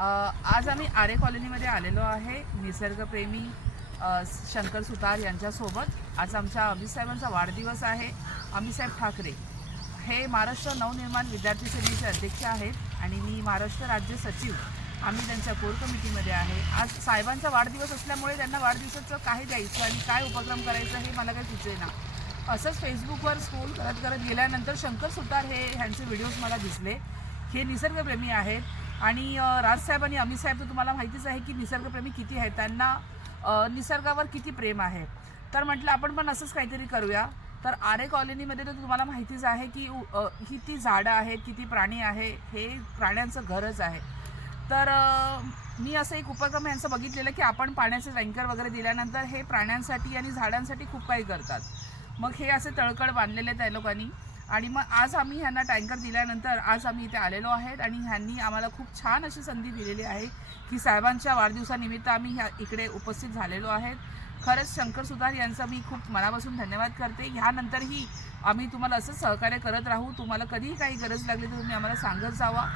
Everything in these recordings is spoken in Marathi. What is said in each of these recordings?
आज आम्ही आरे कॉलनीमध्ये आलेलो आहे निसर्गप्रेमी शंकर सुतार यांच्यासोबत। आज आमच्या अमित साहेबांचा वाढदिवस आहे। अमित साहेब ठाकरे हे महाराष्ट्र नवनिर्माण विद्यार्थी सेनेचे अध्यक्ष आहेत आणि मी महाराष्ट्र राज्य सचिव। आम्ही त्यांच्या कोर कमिटीमध्ये आहे। आज साहेबांचा वाढदिवस असल्यामुळे त्यांना वाढदिवसाचं काय द्यायचं आणि काय उपक्रम करायचं हे मला काही सुचेना। असंच फेसबुकवर स्क्रोल करत करत गेल्यानंतर शंकर सुतार ह्यांचे व्हिडिओज मला दिसले। हे निसर्गप्रेमी आहेत आणि राजसाहेब आणि अमित साहेब तर तुम्हाला माहितीच आहे की निसर्गप्रेमी किती आहेत, त्यांना निसर्गावर किती प्रेम आहे। तर म्हटलं आपण पण असंच काहीतरी करूया। तर आरे कॉलनीमध्ये तर तुम्हाला माहितीच आहे की किती झाडं आहेत, किती प्राणी आहे, हे प्राण्यांचं घरच आहे। तर मी असं एक उपक्रम यांचं बघितलेलं की आपण पाण्याचे टँकर वगैरे दिल्यानंतर हे प्राण्यांसाठी आणि झाडांसाठी खूप काही करतात। मग हे असे तळकड बांधलेले त्या लोकांनी आणि मग आज आम्ही ह्यांना टँकर दिल्यानंतर आज आम्ही इथे आलेलो आहेत आणि ह्यांनी आम्हाला खूप छान अशी संधी दिलेली आहे की साहेबांच्या वाढदिवसानिमित्त आम्ही इकडे उपस्थित झालेलो आहेत। खरंच शंकर सुतार यांचा मी खूप मनापासून धन्यवाद करते। ह्यानंतरही आम्ही तुम्हाला असंच सहकार्य करत राहू। तुम्हाला कधीही काही गरज लागली तर तुम्ही आम्हाला सांगत जावा।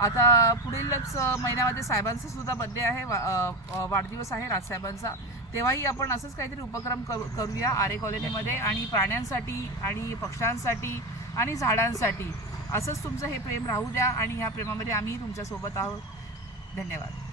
आता पुढीलच महिन्यामध्ये साहेबांचा सुद्धा बर्थडे आहे, वाढदिवस आहे राजसाहेबांचा, तेव्हाही आपण असंच काहीतरी उपक्रम करूया आरे कॉलनीमध्ये आणि प्राण्यांसाठी आणि पक्ष्यांसाठी आणि झाडांसाठी। असंच तुमचं हे प्रेम राहू द्या आणि ह्या प्रेमामध्ये आम्ही तुमच्यासोबत आहोत। धन्यवाद।